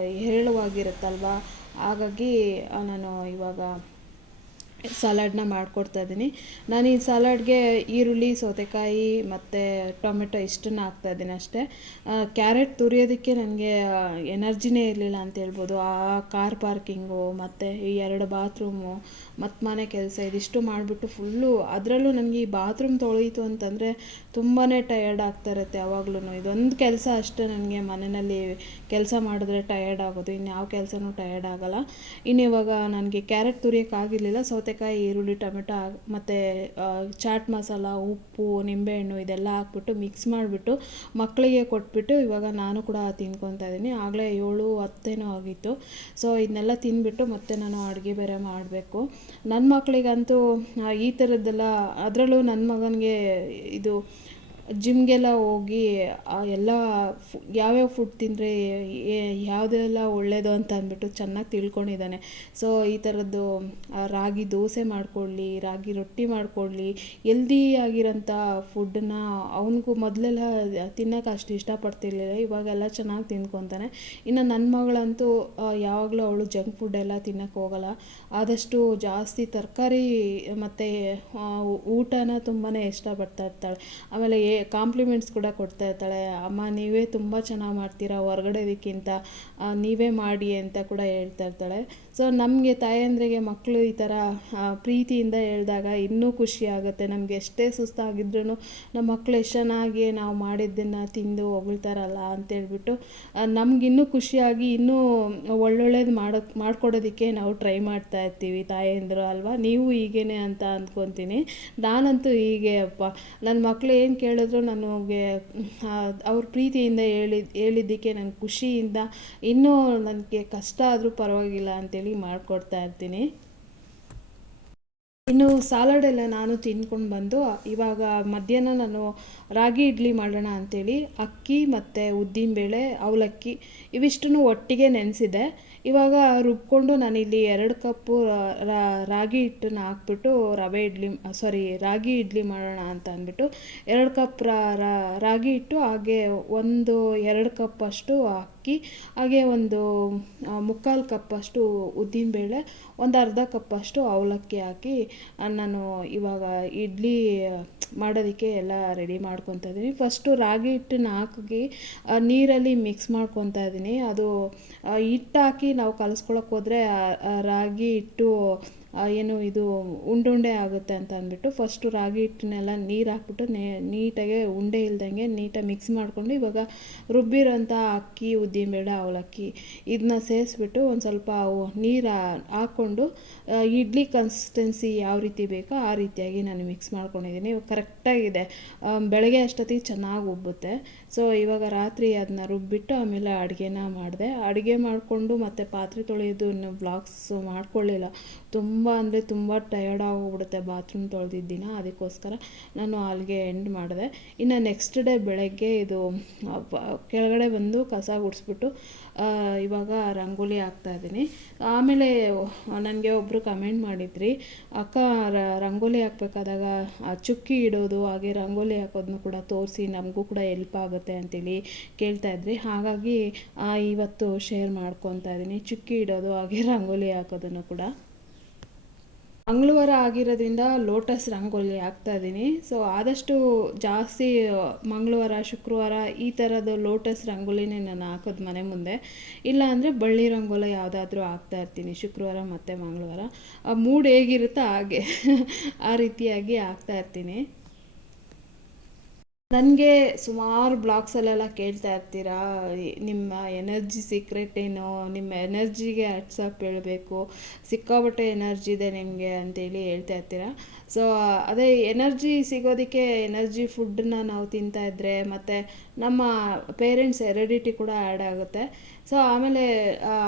ಹೇರಳವಾಗಿರುತ್ತಲ್ವಾ? ಹಾಗಾಗಿ ನಾನು ಇವಾಗ ಸಲಾಡ್ನ ಮಾಡಿಕೊಡ್ತಾ ಇದ್ದೀನಿ. ನಾನು ಈ ಸಲಾಡ್ಗೆ ಈರುಳ್ಳಿ, ಸೌತೆಕಾಯಿ ಮತ್ತು ಟೊಮೆಟೊ ಇಷ್ಟನ್ನು ಹಾಕ್ತಾ ಇದ್ದೀನಿ ಅಷ್ಟೇ. ಕ್ಯಾರೆಟ್ ತುರಿಯೋದಕ್ಕೆ ನನಗೆ ಎನರ್ಜಿನೇ ಇರಲಿಲ್ಲ ಅಂತ ಹೇಳ್ಬೋದು. ಆ ಕಾರ್ ಪಾರ್ಕಿಂಗು ಮತ್ತು ಈ ಎರಡು ಬಾತ್ರೂಮು ಮತ್ತು ಮನೆ ಕೆಲಸ ಇದಿಷ್ಟು ಮಾಡಿಬಿಟ್ಟು ಫುಲ್ಲು ಅದರಲ್ಲೂ ನನಗೆ ಈ ಬಾತ್ರೂಮ್ ತೊಳೆಯಿತು ಅಂತಂದರೆ ತುಂಬಾ ಟಯರ್ಡ್ ಆಗ್ತಾ ಇರುತ್ತೆ ಯಾವಾಗ್ಲೂ ಇದೊಂದು ಕೆಲಸ ಅಷ್ಟೇ ನನಗೆ ಮನೆಯಲ್ಲಿ ಕೆಲಸ ಮಾಡಿದ್ರೆ ಟಯರ್ಡ್ ಆಗೋದು. ಇನ್ಯಾವ ಕೆಲಸನೂ ಟಯರ್ಡ್ ಆಗೋಲ್ಲ. ಇನ್ನು ಇವಾಗ ನನಗೆ ಕ್ಯಾರೆಟ್ ತುರಿಯೋಕ್ಕಾಗಿರಲಿಲ್ಲ ಸೌತೆಕಾಯಿ ಈರುಳ್ಳಿ, ಟೊಮೆಟೊ ಮತ್ತು ಚಾಟ್ ಮಸಾಲ, ಉಪ್ಪು, ನಿಂಬೆಹಣ್ಣು ಇದೆಲ್ಲ ಹಾಕ್ಬಿಟ್ಟು ಮಿಕ್ಸ್ ಮಾಡಿಬಿಟ್ಟು ಮಕ್ಕಳಿಗೆ ಕೊಟ್ಬಿಟ್ಟು ಇವಾಗ ನಾನು ಕೂಡ ತಿನ್ಕೊತಾ ಇದ್ದೀನಿ. ಆಗಲೇ ಏಳು ಹತ್ತೇನೋ ಆಗಿತ್ತು. ಸೊ ಇದನ್ನೆಲ್ಲ ತಿಂದ್ಬಿಟ್ಟು ಮತ್ತೆ ನಾನು ಅಡುಗೆ ಬೇರೆ ಮಾಡಬೇಕು. ನನ್ನ ಮಕ್ಕಳಿಗಂತೂ ಈ ಥರದ್ದೆಲ್ಲ ಅದರಲ್ಲೂ ನನ್ನ ಮಗನಿಗೆ ಇದು ಜಿಮ್ಗೆಲ್ಲ ಹೋಗಿ ಎಲ್ಲ ಫು, ಯಾವ್ಯಾವ ಫುಡ್ ತಿಂದರೆ ಯಾವುದೆಲ್ಲ ಒಳ್ಳೆಯದು ಅಂತ ಅಂದ್ಬಿಟ್ಟು ಚೆನ್ನಾಗಿ ತಿಳ್ಕೊಂಡಿದ್ದಾನೆ. ಸೊ ಈ ಥರದ್ದು ರಾಗಿ ದೋಸೆ ಮಾಡಿಕೊಡ್ಲಿ ರಾಗಿ ರೊಟ್ಟಿ ಮಾಡಿಕೊಡ್ಲಿ ಎಲ್ದಿ ಆಗಿರೋಂಥ ಫುಡ್ಡನ್ನ ಅವನಿಗೂ ಮೊದಲೆಲ್ಲ ತಿನ್ನೋಕೆ ಅಷ್ಟು ಇಷ್ಟಪಡ್ತಿರ್ಲಿಲ್ಲ, ಇವಾಗೆಲ್ಲ ಚೆನ್ನಾಗಿ ತಿಂದ್ಕೊತಾನೆ. ಇನ್ನು ನನ್ನ ಮಗಳಂತೂ ಯಾವಾಗಲೂ ಅವಳು ಜಂಕ್ ಫುಡ್ ಎಲ್ಲ ತಿನ್ನೋಕೆ ಹೋಗಲ್ಲ. ಆದಷ್ಟು ಜಾಸ್ತಿ ತರಕಾರಿ ಮತ್ತು ಊಟನ ತುಂಬಾ ಇಷ್ಟಪಡ್ತಾ ಇರ್ತಾಳೆ. ಆಮೇಲೆ ಏ ಕಾಂಪ್ಲಿಮೆಂಟ್ಸ್ ಕೂಡ ಕೊಡ್ತಾ ಇರ್ತಾಳೆ. ಅಮ್ಮ, ನೀವೇ ತುಂಬ ಚೆನ್ನಾಗಿ ಮಾಡ್ತೀರಾ? ಹೊರ್ಗಡೆದಕ್ಕಿಂತ ನೀವೇ ಮಾಡಿ ಅಂತ ಕೂಡ ಹೇಳ್ತಾ ಇರ್ತಾಳೆ. ಸೊ ನಮಗೆ ತಾಯಂದ್ರಿಗೆ ಮಕ್ಕಳು ಈ ಥರ ಪ್ರೀತಿಯಿಂದ ಹೇಳಿದಾಗ ಇನ್ನೂ ಖುಷಿ ಆಗುತ್ತೆ. ನಮಗೆ ಎಷ್ಟೇ ಸುಸ್ತಾಗಿದ್ರೂ ನಮ್ಮ ಮಕ್ಕಳು ಎಷ್ಟು ಚೆನ್ನಾಗಿ ನಾವು ಮಾಡಿದ್ದನ್ನು ತಿಂದು ಹೊಗಳ್ತಾರಲ್ಲ ಅಂತೇಳ್ಬಿಟ್ಟು ನಮಗಿನ್ನೂ ಖುಷಿಯಾಗಿ ಇನ್ನೂ ಒಳ್ಳೊಳ್ಳೇದು ಮಾಡೋಕ್ಕೆ ಮಾಡ್ಕೊಡೋದಕ್ಕೆ ನಾವು ಟ್ರೈ ಮಾಡ್ತಾ ಇರ್ತೀವಿ ತಾಯಂದಿರು ಅಲ್ವಾ? ನೀವು ಹೀಗೇನೆ ಅಂತ ಅಂದ್ಕೊತೀನಿ. ನಾನಂತೂ ಹೀಗೆ, ಅಪ್ಪ. ನನ್ನ ಮಕ್ಕಳು ಏನು ಕೇಳಿದ್ರು ನನಗೆ ಅವ್ರ ಪ್ರೀತಿಯಿಂದ ಹೇಳಿದ, ಹೇಳಿದ್ದಕ್ಕೆ ನನ್ನ ಖುಷಿಯಿಂದ ಇನ್ನೂ ನನಗೆ ಕಷ್ಟ ಆದರೂ ಪರವಾಗಿಲ್ಲ ಅಂತೇಳಿ ಮಾಡಿಕೊಡ್ತಾ ಇರ್ತೀನಿ. ಇನ್ನು ಸಾಲಡ್ ಎಲ್ಲ ನಾನು ತಿಂದ್ಕೊಂಡು ಬಂದು, ಇವಾಗ ಮಧ್ಯಾಹ್ನ ನಾನು ರಾಗಿ ಇಡ್ಲಿ ಮಾಡೋಣ ಅಂತೇಳಿ ಅಕ್ಕಿ ಮತ್ತು ಉದ್ದಿನಬೇಳೆ ಅವಲಕ್ಕಿ ಇವಿಷ್ಟನ್ನು ಒಟ್ಟಿಗೆ ನೆನೆಸಿದೆ. ಇವಾಗ ರುಬ್ಕೊಂಡು ನಾನಿಲ್ಲಿ ಎರಡು ಕಪ್ಪು ರಾಗಿ ಹಿಟ್ಟನ್ನ ಹಾಕ್ಬಿಟ್ಟು ರವೆ ಇಡ್ಲಿ ಸಾರಿ ರಾಗಿ ಇಡ್ಲಿ ಮಾಡೋಣ ಅಂತ ಅಂದ್ಬಿಟ್ಟು ಎರಡು ಕಪ್ ರಾಗಿ ಹಿಟ್ಟು, ಹಾಗೆ ಒಂದು ಎರಡು ಕಪ್ಪಷ್ಟು ಅಕ್ಕಿ, ಹಾಗೆ ಒಂದು ಮುಕ್ಕಾಲು ಕಪ್ಪಷ್ಟು ಉದ್ದಿನಬೇಳೆ ಒಂದು ಅರ್ಧ ಕಪ್ಪಷ್ಟು ಅವಲಕ್ಕಿ ಹಾಕಿ ನಾನು ಇವಾಗ ಇಡ್ಲಿ ಮಾಡೋದಕ್ಕೆ ಎಲ್ಲ ರೆಡಿ ಮಾಡ್ಕೊತಾ ಇದ್ದೀನಿ ಫಸ್ಟು ರಾಗಿ ಹಿಟ್ಟನ್ನ ಹಾಕಿ ನೀರಲ್ಲಿ ಮಿಕ್ಸ್ ಮಾಡ್ಕೊತಾ ಇದ್ದೀನಿ ಅದು ಹಿಟ್ಟು ಹಾಕಿ ನಾವು ಕಲಸ್ಕೊಳ್ಳೋಕೆ ಹೋದರೆ ರಾಗಿ ಹಿಟ್ಟು ಏನು ಇದು ಉಂಡುಂಡೆ ಉಂಡೆ ಆಗುತ್ತೆ ಅಂತ ಅಂದ್ಬಿಟ್ಟು ಫಸ್ಟು ರಾಗಿ ಹಿಟ್ಟನ್ನೆಲ್ಲ ನೀರು ಹಾಕ್ಬಿಟ್ಟು ನೀಟಾಗಿ ಉಂಡೆ ಇಲ್ದಂಗೆ ನೀಟಾಗಿ ಮಿಕ್ಸ್ ಮಾಡಿಕೊಂಡು ಇವಾಗ ರುಬ್ಬಿರೋಂಥ ಅಕ್ಕಿ ಉದ್ದಿನ ಬೇಳೆ ಅವಲಕ್ಕಿ ಇದನ್ನ ಸೇರಿಸ್ಬಿಟ್ಟು ಒಂದು ಸ್ವಲ್ಪ ನೀರು ಹಾಕ್ಕೊಂಡು ಇಡ್ಲಿ ಕನ್ಸಿಸ್ಟೆನ್ಸಿ ಯಾವ ರೀತಿ ಬೇಕೋ ಆ ರೀತಿಯಾಗಿ ನಾನು ಮಿಕ್ಸ್ ಮಾಡ್ಕೊಂಡಿದ್ದೀನಿ. ಇವಾಗ ಕರೆಕ್ಟಾಗಿದೆ ಬೆಳಗ್ಗೆ ಅಷ್ಟೊತ್ತಿಗೆ ಚೆನ್ನಾಗಿ ಉಬ್ಬುತ್ತೆ. ಸೊ ಇವಾಗ ರಾತ್ರಿ ಅದನ್ನ ರುಬ್ಬಿಟ್ಟು ಆಮೇಲೆ ಅಡುಗೆನ ಮಾಡಿದೆ. ಅಡುಗೆ ಮಾಡಿಕೊಂಡು ಮತ್ತು ಪಾತ್ರೆ ತೊಳೆಯೋದು ಬ್ಲಾಗ್ಸ್ ಮಾಡ್ಕೊಳ್ಳಿಲ್ಲ. ತುಂಬ ಅಂದರೆ ತುಂಬ ಟಯರ್ಡ್ ಆಗೋಗ್ಬಿಡುತ್ತೆ ಬಾತ್ರೂಮ್ ತೊಳೆದಿದ್ದ ದಿನ. ಅದಕ್ಕೋಸ್ಕರ ನಾನು ಅಲ್ಲಿಗೆ ಎಂಡ್ ಮಾಡಿದೆ. ಇನ್ನು ನೆಕ್ಸ್ಟ್ ಡೇ ಬೆಳಗ್ಗೆ ಇದು ಕೆಳಗಡೆ ಬಂದು ಕಸ ಗುಡಿಸ್ಬಿಟ್ಟು ಇವಾಗ ರಂಗೋಲಿ ಇದ್ದೀನಿ. ಆಮೇಲೆ ನನಗೆ ಒಬ್ಬರು ಕಮೆಂಟ್ ಮಾಡಿದ್ರಿ, ಅಕ್ಕ ರಂಗೋಲಿ ಹಾಕ್ಬೇಕಾದಾಗ ಚುಕ್ಕಿ ಇಡೋದು, ಹಾಗೆ ರಂಗೋಲಿ ಹಾಕೋದನ್ನು ಕೂಡ ತೋರಿಸಿ, ನಮಗೂ ಕೂಡ ಎಲ್ಪ್ ಆಗುತ್ತೆ ಅಂತೇಳಿ ಕೇಳ್ತಾ ಇದ್ರಿ. ಹಾಗಾಗಿ ಇವತ್ತು ಶೇರ್ ಮಾಡ್ಕೊತಾ ಇದ್ದೀನಿ. ಚುಕ್ಕಿ ಇಡೋದು, ಹಾಗೆ ರಂಗೋಲಿ ಹಾಕೋದನ್ನು ಕೂಡ. ಮಂಗಳವಾರ ಆಗಿರೋದ್ರಿಂದ ಲೋಟಸ್ ರಂಗೋಲಿ ಹಾಕ್ತಾ ಇದ್ದೀನಿ. ಸೊ ಆದಷ್ಟು ಜಾಸ್ತಿ ಮಂಗಳವಾರ, ಶುಕ್ರವಾರ ಈ ಥರದ್ದು ಲೋಟಸ್ ರಂಗೋಲಿನೇ ನಾನು ಹಾಕೋದು ಮನೆ ಮುಂದೆ. ಇಲ್ಲ ಅಂದರೆ ಬಳ್ಳಿ ರಂಗೋಲಿ ಯಾವುದಾದ್ರೂ ಹಾಕ್ತಾ ಇರ್ತೀನಿ, ಶುಕ್ರವಾರ ಮತ್ತು ಮಂಗಳವಾರ. ಮೂಡ್ ಹೇಗಿರುತ್ತೋ ಹಾಗೆ, ಆ ರೀತಿಯಾಗಿ ಹಾಕ್ತಾ ಇರ್ತೀನಿ. ನನಗೆ ಸುಮಾರು ಬ್ಲಾಗ್ಸಲ್ಲೆಲ್ಲ ಕೇಳ್ತಾ ಇರ್ತೀರಾ? ನಿಮ್ಮ ಎನರ್ಜಿ ಸೀಕ್ರೆಟ್ ಏನು? ನಿಮ್ಮ ಎನರ್ಜಿಗೆ ಅಪ್ ಹೇಳಬೇಕು. ಸಿಕ್ಕಾಪಟ್ಟೆ ಎನರ್ಜಿ ಇದೆ ನಿಮಗೆ ಅಂತೇಳಿ ಹೇಳ್ತಾ ಇರ್ತೀರ? ಸೊ, ಅದೇ ಎನರ್ಜಿ ಸಿಗೋದಕ್ಕೆ ಎನರ್ಜಿ ಫುಡ್ಡನ್ನ ನಾವು ತಿಂತಾ ಇದ್ದರೆ ಮತ್ತು ನಮ್ಮ ಪೇರೆಂಟ್ಸ್ ಎರೆಡಿಟಿ ಕೂಡ ಆ್ಯಡ್ ಆಗುತ್ತೆ. ಸೊ, ಆಮೇಲೆ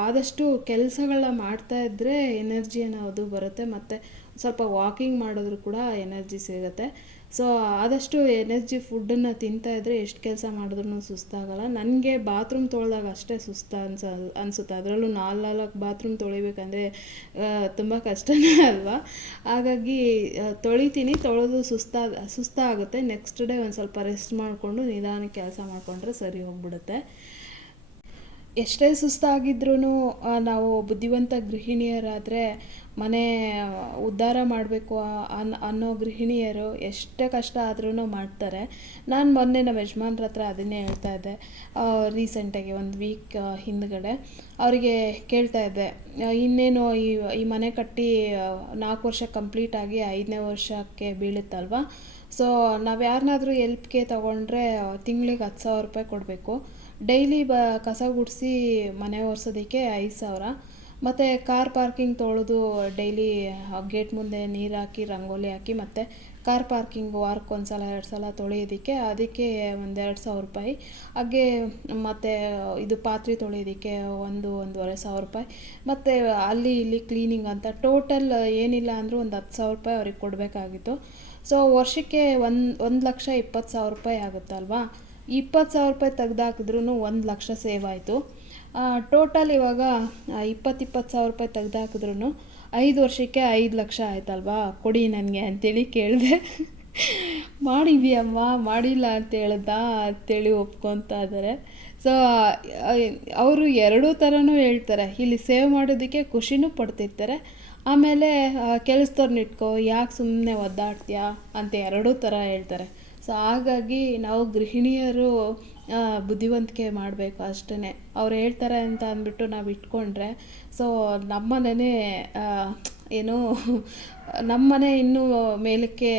ಆದಷ್ಟು ಕೆಲಸಗಳನ್ನ ಮಾಡ್ತಾ ಇದ್ದರೆ ಎನರ್ಜಿ ಅನ್ನೋದು ಬರುತ್ತೆ. ಮತ್ತು ಸ್ವಲ್ಪ ವಾಕಿಂಗ್ ಮಾಡಿದ್ರು ಕೂಡ ಎನರ್ಜಿ ಸಿಗುತ್ತೆ. ಸೊ ಆದಷ್ಟು ಎನರ್ಜಿ ಫುಡ್ಡನ್ನು ತಿಂತಾ ಇದ್ದರೆ ಎಷ್ಟು ಕೆಲಸ ಮಾಡಿದ್ರೂ ಸುಸ್ತಾಗಲ್ಲ. ನನಗೆ ಬಾತ್ರೂಮ್ ತೊಳೆದಾಗ ಅಷ್ಟೇ ಸುಸ್ತು ಅನ್ಸ, ಅನಿಸುತ್ತೆ. ಅದರಲ್ಲೂ ನಾಲ್ಕು ಬಾತ್ರೂಮ್ ತೊಳಿಬೇಕಂದ್ರೆ ತುಂಬ ಕಷ್ಟನೇ ಅಲ್ವಾ? ಹಾಗಾಗಿ ತೊಳಿತೀನಿ. ತೊಳೆದು ಸುಸ್ತಾ ಸುಸ್ತಾಗುತ್ತೆ ನೆಕ್ಸ್ಟ್ ಡೇ ಒಂದು ಸ್ವಲ್ಪ ರೆಸ್ಟ್ ಮಾಡಿಕೊಂಡು ನಿಧಾನಕ್ಕೆ ಕೆಲಸ ಮಾಡಿಕೊಂಡ್ರೆ ಸರಿ ಹೋಗ್ಬಿಡುತ್ತೆ. ಎಷ್ಟೇ ಸುಸ್ತಾಗಿದ್ರೂ ನಾವು ಬುದ್ಧಿವಂತ ಗೃಹಿಣಿಯರಾದರೆ ಮನೆ ಉದ್ಧಾರ ಮಾಡಬೇಕು ಅನ್ನೋ ಅನ್ನೋ ಗೃಹಿಣಿಯರು ಎಷ್ಟೇ ಕಷ್ಟ ಆದ್ರೂ ಮಾಡ್ತಾರೆ. ನಾನು ಮೊನ್ನೆ ನಮ್ಮ ಯಜಮಾನ್ರ ಹತ್ರ ಅದನ್ನೇ ಹೇಳ್ತಾ ಇದ್ದೆ ರೀಸೆಂಟಾಗಿ ಒಂದು ವೀಕ್ ಹಿಂದ್ಗಡೆ. ಅವರಿಗೆ ಕೇಳ್ತಾ ಇದ್ದೆ ಇನ್ನೇನು ಈ ಈ ಮನೆ ಕಟ್ಟಿ ನಾಲ್ಕು ವರ್ಷ ಕಂಪ್ಲೀಟ್ ಆಗಿ ಐದನೇ ವರ್ಷಕ್ಕೆ ಬೀಳುತ್ತಲ್ವ? ಸೊ ನಾವು ಯಾರನ್ನಾದ್ರೂ ಎಲ್ಪ್ಗೆ ತೊಗೊಂಡ್ರೆ ತಿಂಗ್ಳಿಗೆ ಹತ್ತು ಸಾವಿರ ರೂಪಾಯಿ ಕೊಡಬೇಕು. ಡೈಲಿ ಬ, ಕಸ ಗುಡಿಸಿ ಮನೆ ಒರೆಸೋದಕ್ಕೆ ಐದು ಸಾವಿರ. ಮತ್ತು ಕಾರ್ ಪಾರ್ಕಿಂಗ್ ತೊಳೆದು ಡೈಲಿ ಗೇಟ್ ಮುಂದೆ ನೀರು ಹಾಕಿ, ರಂಗೋಲಿ ಹಾಕಿ, ಮತ್ತು ಕಾರ್ ಪಾರ್ಕಿಂಗ್ ವಾರಕ್ಕೆ ಒಂದು ಸಲ ಎರಡು ಸಲ ತೊಳೆಯೋದಕ್ಕೆ ಅದಕ್ಕೆ ಒಂದು ಎರಡು ಸಾವಿರ ರೂಪಾಯಿ. ಹಾಗೆ ಮತ್ತು, ಇದು ಪಾತ್ರೆ ತೊಳೆಯೋದಕ್ಕೆ ಒಂದು, ಒಂದೂವರೆ ಸಾವಿರ ರೂಪಾಯಿ. ಮತ್ತು ಅಲ್ಲಿ ಇಲ್ಲಿ ಕ್ಲೀನಿಂಗ್ ಅಂತ ಟೋಟಲ್ ಏನಿಲ್ಲ ಅಂದರೂ ಒಂದು ಹತ್ತು ಸಾವಿರ ರೂಪಾಯಿ ಅವ್ರಿಗೆ ಕೊಡಬೇಕಾಗಿತ್ತು. ಸೊ ವರ್ಷಕ್ಕೆ ಒಂದು ಒಂದು ಲಕ್ಷ ಇಪ್ಪತ್ತು ಸಾವಿರ ರೂಪಾಯಿ ಆಗುತ್ತಲ್ವಾ? ಇಪ್ಪತ್ತು ಸಾವಿರ ರೂಪಾಯಿ ತೆಗ್ದಾಕಿದ್ರೂ ಒಂದು ಲಕ್ಷ ಸೇವ್ ಆಯಿತು. ಟೋಟಲ್ ಇವಾಗ ಇಪ್ಪತ್ತು ಇಪ್ಪತ್ತು ಸಾವಿರ ರೂಪಾಯಿ ತೆಗ್ದಾಕಿದ್ರೂ ಐದು ವರ್ಷಕ್ಕೆ ಐದು ಲಕ್ಷ ಆಯ್ತಲ್ವಾ? ಕೊಡಿ ನನಗೆ ಅಂತೇಳಿ ಕೇಳಿದೆ. ಮಾಡಿದ್ಯಮ್ಮ, ಮಾಡಿಲ್ಲ ಅಂತ ಹೇಳ್ದ ಅಂತೇಳಿ ಒಪ್ಕೊತಾ ಇದ್ದಾರೆ ಸೊ ಅವರು ಎರಡೂ ಥರನೂ ಹೇಳ್ತಾರೆ. ಇಲ್ಲಿ ಸೇವ್ ಮಾಡೋದಕ್ಕೆ ಖುಷಿನೂ ಪಡ್ತಿರ್ತಾರೆ. ಆಮೇಲೆ ಕೆಲಸದವ್ರನ್ನ ಇಟ್ಕೋ, ಯಾಕೆ ಸುಮ್ಮನೆ ಒದ್ದಾಡ್ತೀಯಾ ಅಂತ ಎರಡೂ ಥರ ಹೇಳ್ತಾರೆ. ಸೊ ಹಾಗಾಗಿ ನಾವು ಗೃಹಿಣಿಯರು ಬುದ್ಧಿವಂತಿಕೆ ಮಾಡಬೇಕು ಅಷ್ಟೇ ಅವ್ರು ಹೇಳ್ತಾರೆ ಅಂತ ಅಂದ್ಬಿಟ್ಟು ನಾವು ಇಟ್ಕೊಂಡ್ರೆ ಸೊ ನಮ್ಮನೇ ಏನು ನಮ್ಮನೆ ಇನ್ನೂ ಮೇಲಕ್ಕೆ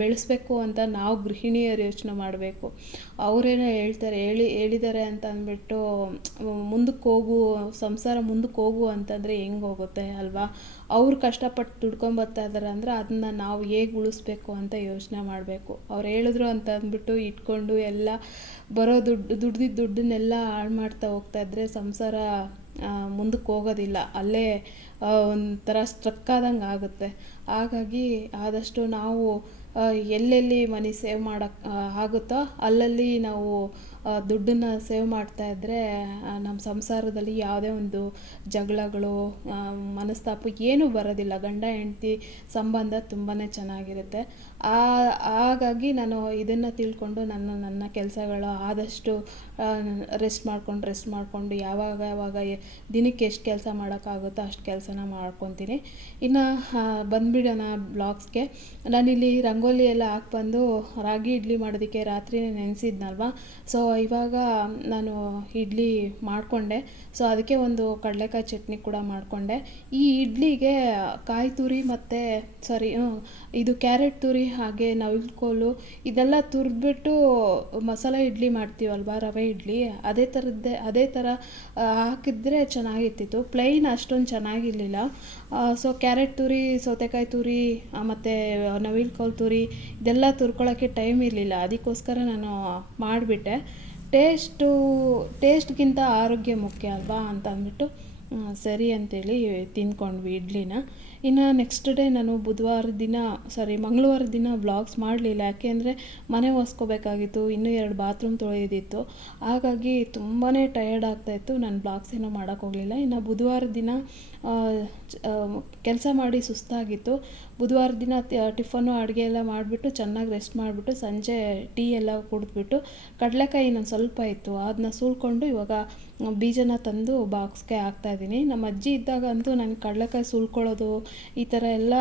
ಬೆಳೆಸ್ಬೇಕು ಅಂತ ನಾವು ಗೃಹಿಣಿಯರು ಯೋಚನೆ ಮಾಡಬೇಕು. ಅವರೇನೋ ಹೇಳ್ತಾರೆ, ಹೇಳಿ, ಹೇಳಿದ್ದಾರೆ ಅಂತ ಅಂದ್ಬಿಟ್ಟು, ಮುಂದಕ್ಕೆ ಹೋಗು, ಸಂಸಾರ ಮುಂದಕ್ಕೆ ಹೋಗು ಅಂತಂದರೆ ಹೆಂಗೆ ಹೋಗುತ್ತೆ ಅಲ್ವಾ? ಅವ್ರು ಕಷ್ಟಪಟ್ಟು ದುಡ್ಕೊಂಬರ್ತಾ ಇದ್ದಾರೆ ಅಂದರೆ ಅದನ್ನ ನಾವು ಹೇಗೆ ಉಳಿಸ್ಬೇಕು ಅಂತ ಯೋಚನೆ ಮಾಡಬೇಕು. ಅವ್ರು ಹೇಳಿದ್ರು ಅಂತ ಅಂದ್ಬಿಟ್ಟು ಇಟ್ಕೊಂಡು ಎಲ್ಲ ಬರೋ ದುಡ್ಡು ದುಡ್ದಿದ್ದ ದುಡ್ಡನ್ನೆಲ್ಲ ಹಾಳು ಮಾಡ್ತಾ ಹೋಗ್ತಾ ಇದ್ದರೆ ಸಂಸಾರ ಮುಂದಕ್ಕೆ ಹೋಗೋದಿಲ್ಲ. ಅಲ್ಲೇ ಒಂಥರ ಸ್ಟ್ರಕ್ ಆದಂಗೆ ಆಗುತ್ತೆ. ಹಾಗಾಗಿ ಆದಷ್ಟು ನಾವು ಎಲ್ಲೆಲ್ಲಿ ಮನಿ ಸೇವ್ ಮಾಡೋಕ್ಕೆ ಆಗುತ್ತೋ ಅಲ್ಲಲ್ಲಿ ನಾವು ದುಡ್ಡನ್ನು ಸೇವ್ ಮಾಡ್ತಾ ಇದ್ದರೆ ನಮ್ಮ ಸಂಸಾರದಲ್ಲಿ ಯಾವುದೇ ಒಂದು ಜಗಳಗಳು ಮನಸ್ತಾಪ ಏನೂ ಬರೋದಿಲ್ಲ. ಗಂಡ, ಹೆಂಡತಿ ಸಂಬಂಧ ತುಂಬಾ ಚೆನ್ನಾಗಿರುತ್ತೆ. ಹಾಗಾಗಿ ನಾನು ಇದನ್ನು ತಿಳ್ಕೊಂಡು ನನ್ನ ನನ್ನ ಕೆಲಸಗಳು ಆದಷ್ಟು ರೆಸ್ಟ್ ಮಾಡ್ಕೊಂಡು ರೆಸ್ಟ್ ಮಾಡಿಕೊಂಡು ಯಾವಾಗ ಯಾವಾಗ ದಿನಕ್ಕೆ ಎಷ್ಟು ಕೆಲಸ ಮಾಡೋಕ್ಕಾಗುತ್ತೋ ಅಷ್ಟು ಕೆಲಸನ ಮಾಡ್ಕೊತೀನಿ. ಇನ್ನು ಬಂದುಬಿಡೋಣ ಬ್ಲಾಗ್ಸ್ಗೆ. ನಾನಿಲ್ಲಿ ರಂಗೋಲಿ ಎಲ್ಲ ಹಾಕ್ಬಂದು ರಾಗಿ ಇಡ್ಲಿ ಮಾಡೋದಕ್ಕೆ ರಾತ್ರಿ ನೆನೆಸಿದ್ನಲ್ವ? ಸೊ ಇವಾಗ ನಾನು ಇಡ್ಲಿ ಮಾಡಿಕೊಂಡೆ. ಸೊ ಅದಕ್ಕೆ ಒಂದು ಕಡಲೆಕಾಯಿ ಚಟ್ನಿ ಕೂಡ ಮಾಡಿಕೊಂಡೆ. ಈ ಇಡ್ಲಿಗೆ ಕಾಯಿ ತುರಿ ಮತ್ತು ಸಾರಿ ಇದು ಕ್ಯಾರೆಟ್ ತುರಿ ಹಾಗೆ ನವಿಲುಕೋಲು ಇದೆಲ್ಲ ತುರಿದ್ಬಿಟ್ಟು ಮಸಾಲೆ ಇಡ್ಲಿ ಮಾಡ್ತೀವಲ್ವ, ರವೆ ಇಡ್ಲಿ? ಅದೇ ಥರದ್ದೇ ಅದೇ ಥರ ಹಾಕಿದ್ರೆ ಚೆನ್ನಾಗಿರ್ತಿತ್ತು. ಪ್ಲೈನ್ ಅಷ್ಟೊಂದು ಚೆನ್ನಾಗಿರಲಿಲ್ಲ. ಸೊ ಕ್ಯಾರೆಟ್ ತುರಿ, ಸೌತೆಕಾಯಿ ತುರಿ ಮತ್ತು ನವಿಲುಕೋಲು ತುರಿ ಇದೆಲ್ಲ ತುರ್ಕೊಳ್ಳೋಕ್ಕೆ ಟೈಮ್ ಇರಲಿಲ್ಲ. ಅದಕ್ಕೋಸ್ಕರ ನಾನು ಮಾಡಿಬಿಟ್ಟೆ. ಟೇಸ್ಟು ಟೇಸ್ಟ್ಗಿಂತ ಆರೋಗ್ಯ ಮುಖ್ಯ ಅಲ್ವಾ ಅಂತ ಅಂದ್ಬಿಟ್ಟು ಸರಿ ಅಂತೇಳಿ ತಿಂದ್ಕೊಂಡ್ವಿ ಇಡ್ಲಿನ. ಇನ್ನು ನೆಕ್ಸ್ಟ್ ಡೇ ನಾನು ಬುಧವಾರ ದಿನ ಸಾರಿ ಮಂಗಳವಾರ ದಿನ ವ್ಲಾಗ್ಸ್ ಮಾಡಲಿಲ್ಲ. ಯಾಕೆ ಅಂದರೆ ಮನೆ ಒರೆಸ್ಕೋಬೇಕಾಗಿತ್ತು, ಇನ್ನೂ ಎರಡು ಬಾತ್ರೂಮ್ ತೊಳೆಯೋದಿತ್ತು ಹಾಗಾಗಿ ತುಂಬಾ ಟಯರ್ಡ್ ಆಗ್ತಾಯಿತ್ತು ನಾನು ಬ್ಲಾಗ್ಸ್ ಏನೂ ಮಾಡೋಕ್ಕೋಗಲಿಲ್ಲ ಇನ್ನು ಬುಧವಾರ ದಿನ ಕೆಲಸ ಮಾಡಿ ಸುಸ್ತಾಗಿತ್ತು. ಬುಧವಾರ ದಿನ ಟಿಫನ್ನು, ಅಡುಗೆ ಎಲ್ಲ ಮಾಡಿಬಿಟ್ಟು ಚೆನ್ನಾಗಿ ರೆಸ್ಟ್ ಮಾಡಿಬಿಟ್ಟು ಸಂಜೆ ಟೀ ಎಲ್ಲ ಕುಡಿದ್ಬಿಟ್ಟು ಕಡಲೆಕಾಯಿ ನಾನು ಸ್ವಲ್ಪ ಇತ್ತು. ಅದನ್ನ ಸುಲ್ಕೊಂಡು ಇವಾಗ ಬೀಜನ ತಂದು ಬಾಕ್ಸ್ಗೆ ಹಾಕ್ತಾಯಿದ್ದೀನಿ ನಮ್ಮ ಅಜ್ಜಿ ಇದ್ದಾಗ ಅಂತೂ ನನಗೆ ಕಡಲೆಕಾಯಿ ಸುಲ್ಕೊಳ್ಳೋದು ಈ ಥರ ಎಲ್ಲ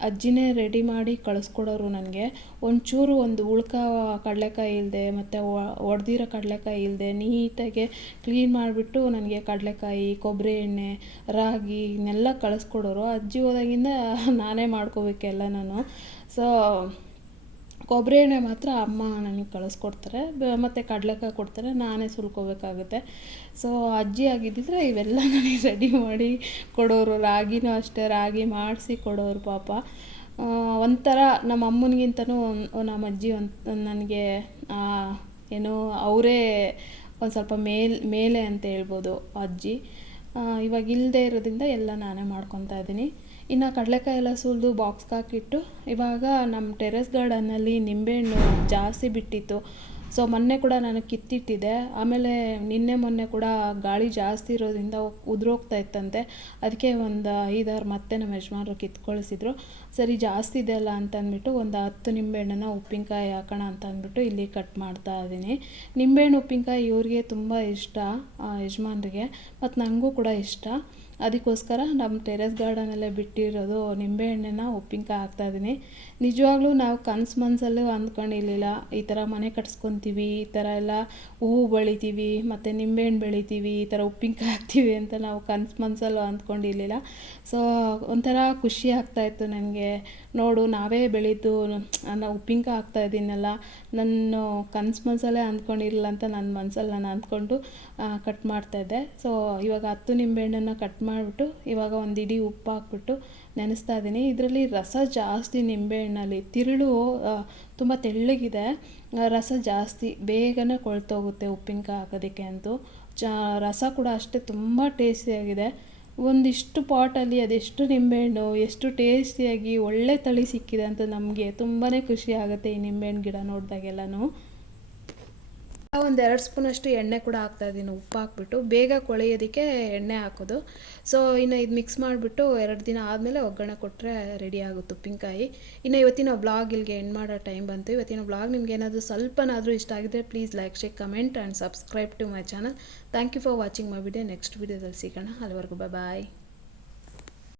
ಅಜ್ಜಿನೇ ರೆಡಿ ಮಾಡಿ ಕಳಿಸ್ಕೊಡೋರು ನನಗೆ. ಒಂಚೂರು ಒಂದು ಉಳ್ಕ ಕಡಲೆಕಾಯಿ ಇಲ್ಲದೆ ಮತ್ತು ಒಡೆದಿರೋ ಕಡಲೆಕಾಯಿ ಇಲ್ಲದೆ ನೀಟಾಗಿ ಕ್ಲೀನ್ ಮಾಡಿಬಿಟ್ಟು ನನಗೆ ಕಡಲೆಕಾಯಿ ಕೊಬ್ಬರಿ ಎಣ್ಣೆ, ರಾಗಿ ಇವನ್ನೆಲ್ಲ ಕಳಿಸ್ಕೊಡೋರು. ಅಜ್ಜಿ ಹೋದಾಗಿಂದ ನಾನೇ ಮಾಡ್ಕೋಬೇಕೆಲ್ಲ ನಾನು ಸೊ ಕೊಬ್ಬರಿ ಎಣ್ಣೆ ಮಾತ್ರ ಅಮ್ಮ ನನಗೆ ಕಳಿಸ್ಕೊಡ್ತಾರೆ. ಮತ್ತು ಕಡಲೆಕಾಯಿ ಕೊಡ್ತಾರೆ. ನಾನೇ ಸುಲ್ಕೋಬೇಕಾಗುತ್ತೆ. ಸೊ ಅಜ್ಜಿ ಆಗಿದ್ದಿದ್ರೆ ಇವೆಲ್ಲ ನನಗೆ ರೆಡಿ ಮಾಡಿ ಕೊಡೋರು. ರಾಗಿನೂ ಅಷ್ಟೇ, ರಾಗಿ ಮಾಡಿಸಿ ಕೊಡೋರು ಪಾಪ. ಒಂಥರ ನಮ್ಮ ಅಮ್ಮನಿಗಿಂತನೂ ನಮ್ಮ ಅಜ್ಜಿ ಒಂದು, ನನಗೆ ಏನು ಅವರೇ ಒಂದು ಸ್ವಲ್ಪ ಮೇಲ್, ಮೇಲೆ ಅಂತ ಹೇಳ್ಬೋದು ಅಜ್ಜಿ. ಇವಾಗ ಇಲ್ಲದೆ ಇರೋದ್ರಿಂದ ಎಲ್ಲ ನಾನೇ ಮಾಡ್ಕೊತಾ ಇದ್ದೀನಿ. ಇನ್ನು ಕಡಲೆಕಾಯಿ ಎಲ್ಲ ಸುಲಿದು ಬಾಕ್ಸ್ಗೆ ಹಾಕಿಟ್ಟು, ಇವಾಗ ನಮ್ಮ ಟೆರೆಸ್ ಗಾರ್ಡನಲ್ಲಿ ನಿಂಬೆಹಣ್ಣು ಜಾಸ್ತಿ ಬಿಟ್ಟಿತ್ತು. ಸೊ ಮೊನ್ನೆ ಕೂಡ ನಾನು ಕಿತ್ತಿಟ್ಟಿದ್ದೆ. ಆಮೇಲೆ ನಿನ್ನೆ ಮೊನ್ನೆ ಕೂಡ ಗಾಳಿ ಜಾಸ್ತಿ ಇರೋದ್ರಿಂದ ಉದುರೋಗ್ತಾ ಇತ್ತಂತೆ. ಅದಕ್ಕೆ ಒಂದು ಐದಾರು ಮತ್ತೆ ನಮ್ಮ ಯಜಮಾನರು ಕಿತ್ಕೊಳಿಸಿದ್ರು. ಸರಿ, ಜಾಸ್ತಿ ಇದೆ ಅಲ್ಲ ಅಂತ ಅಂದ್ಬಿಟ್ಟು ಒಂದು ಹತ್ತು ನಿಂಬೆಹಣ್ಣನ್ನು ಉಪ್ಪಿನಕಾಯಿ ಹಾಕೋಣ ಅಂತ ಅಂದ್ಬಿಟ್ಟು ಇಲ್ಲಿ ಕಟ್ ಮಾಡ್ತಾ ಇದ್ದೀನಿ. ನಿಂಬೆಹಣ್ಣು ಉಪ್ಪಿನಕಾಯಿ ಇವ್ರಿಗೆ ತುಂಬ ಇಷ್ಟ ಯಜಮಾನ್ರಿಗೆ. ಮತ್ತು ನನಗೂ ಕೂಡ ಇಷ್ಟ. ಅದಕ್ಕೋಸ್ಕರ ನಮ್ಮ ಟೆರೆಸ್ ಗಾರ್ಡನಲ್ಲೇ ಬಿಟ್ಟಿರೋದು ನಿಂಬೆಹಣ್ಣನ್ನ ಉಪ್ಪಿನಕಾಯಿ ಹಾಕ್ತಾಯಿದ್ದೀನಿ ನಿಜವಾಗ್ಲೂ ನಾವು ಕನಸು ಮನಸ್ಸಲ್ಲೂ ಅಂದ್ಕೊಂಡಿರಲಿಲ್ಲ, ಈ ಥರ ಮನೆ ಕಟ್ಸ್ಕೊತೀವಿ, ಈ ಥರ ಎಲ್ಲ ಹೂವು ಬೆಳಿತೀವಿ, ಮತ್ತು ನಿಂಬೆಹಣ್ಣು ಬೆಳಿತೀವಿ, ಈ ಥರ ಉಪ್ಪಿನಕಾಯಿ ಹಾಕ್ತೀವಿ ಅಂತ ನಾವು ಕನಸು ಮನಸ್ಸಲ್ಲೂ ಅಂದ್ಕೊಂಡಿರಲಿಲ್ಲ. ಸೊ ಒಂಥರ ಖುಷಿ ಆಗ್ತಾಯಿತ್ತು ನನಗೆ. ನೋಡು, ನಾವೇ ಬೆಳೀತು ನಾನು ಉಪ್ಪಿನಕಾಯಿ ಹಾಕ್ತಾ ಇದ್ದೀನಲ್ಲ ನಾನು ಕನಸು ಮನಸ್ಸಲ್ಲೇ ಅಂದ್ಕೊಂಡಿರಲಿಲ್ಲ ಅಂತ ನನ್ನ ಮನಸ್ಸಲ್ಲಿ ನಾನು ಅಂದ್ಕೊಂಡು ಕಟ್ ಮಾಡ್ತಾಯಿದ್ದೆ ಸೊ ಇವಾಗ ಹತ್ತು ನಿಂಬೆಹಣ್ಣನ್ನು ಕಟ್ ಮಾಡಿಬಿಟ್ಟು ಇವಾಗ ಒಂದು ಇಡೀ ಉಪ್ಪು ಹಾಕ್ಬಿಟ್ಟು ನೆನೆಸ್ತಾ ಇದ್ದೀನಿ ಇದರಲ್ಲಿ ರಸ ಜಾಸ್ತಿ ನಿಂಬೆಹಣ್ಣಲ್ಲಿ ತಿರುಳು ತುಂಬ ತೆಳ್ಳಗಿದೆ. ರಸ ಜಾಸ್ತಿ, ಬೇಗನೆ ಕೊಳ್ತೋಗುತ್ತೆ ಉಪ್ಪಿನಕಾಯಿ ಹಾಕೋದಕ್ಕೆ ಅಂತೂ. ಚ, ರಸ ಕೂಡ ಅಷ್ಟೇ ತುಂಬ ಟೇಸ್ಟಿಯಾಗಿದೆ ಒಂದಿಷ್ಟು ಪಾಟಲ್ಲಿ ಅದೆಷ್ಟು ನಿಂಬೆಹಣ್ಣು, ಎಷ್ಟು ಟೇಸ್ಟಿಯಾಗಿ ಒಳ್ಳೆ ತಳಿ ಸಿಕ್ಕಿದೆ ಅಂತ ನಮಗೆ ತುಂಬಾ ಖುಷಿ ಆಗುತ್ತೆ ಈ ನಿಂಬೆಹಣ್ಣು ಗಿಡ ನೋಡಿದಾಗೆಲ್ಲನೂ. ಒಂದು ಎರಡು ಸ್ಪೂನಷ್ಟು ಎಣ್ಣೆ ಕೂಡ ಹಾಕ್ತಾಯಿದ್ದೀನಿ ಉಪ್ಪು ಹಾಕ್ಬಿಟ್ಟು ಬೇಗ ಕೊಳೆಯೋದಕ್ಕೆ ಎಣ್ಣೆ ಹಾಕೋದು. ಸೊ ಇನ್ನು ಇದು ಮಿಕ್ಸ್ ಮಾಡಿಬಿಟ್ಟು ಎರಡು ದಿನ ಆದಮೇಲೆ ಒಗ್ಗರಣೆ ಕೊಟ್ಟರೆ ರೆಡಿ ಆಗುತ್ತೆ ಉಪ್ಪಿನಕಾಯಿ. ಇನ್ನು ಇವತ್ತಿನ ಬ್ಲಾಗ್ ಇಲ್ಲಿಗೆ ಎಂಡ್ ಮಾಡೋ ಟೈಮ್ ಬಂತು. ಇವತ್ತಿನ ಬ್ಲಾಗ್ ನಿಮ್ಗೆ ಏನಾದರೂ ಸ್ವಲ್ಪನಾದರೂ ಇಷ್ಟ ಆಗಿದ್ರೆ please like share comment and subscribe to my channel thank you for watching my video next ವಿಡಿಯೋದಲ್ಲಿ ಸಿಗೋಣ. ಅಲ್ಲಿವರೆಗೂ ಬಾಯ್